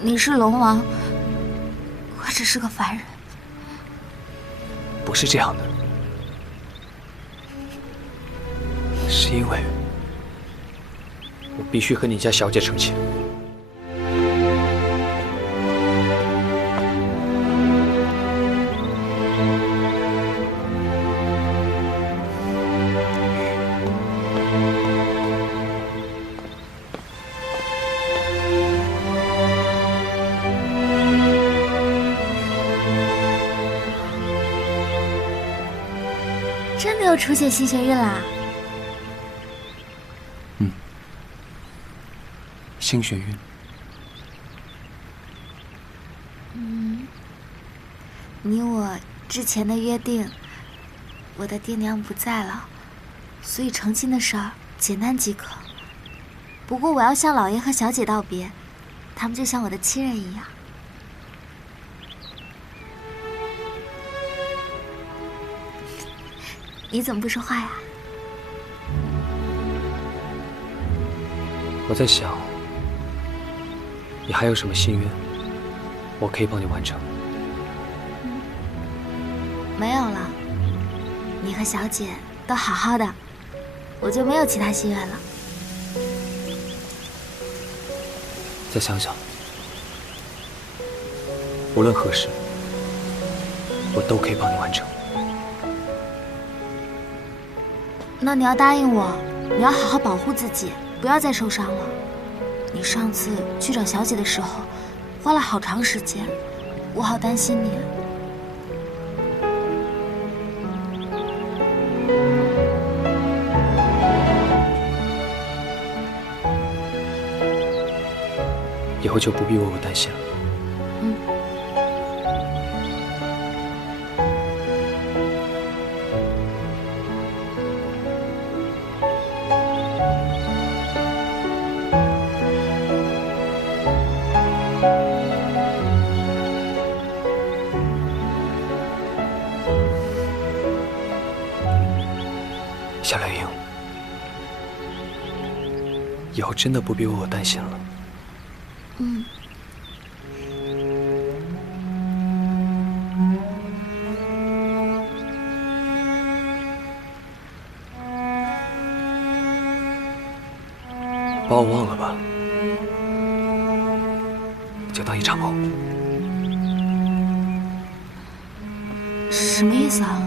你是龙王，我只是个凡人。不是这样的，是因为我必须和你家小姐成亲。真的又出现新学运啦？嗯，新学运。你我之前的约定，我的爹娘不在了，所以成亲的事儿简单即可。不过我要向老爷和小姐道别，他们就像我的亲人一样。你怎么不说话呀？我在想，你还有什么心愿，我可以帮你完成。没有了，你和小姐都好好的，我就没有其他心愿了。再想想，无论何时，我都可以帮你完成。那你要答应我，你要好好保护自己，不要再受伤了。你上次去找小姐的时候，花了好长时间，我好担心你。以后就不必为我担心了。夏流萤，以后真的不必为我担心了。把我忘了吧，就当一场梦。什么意思啊？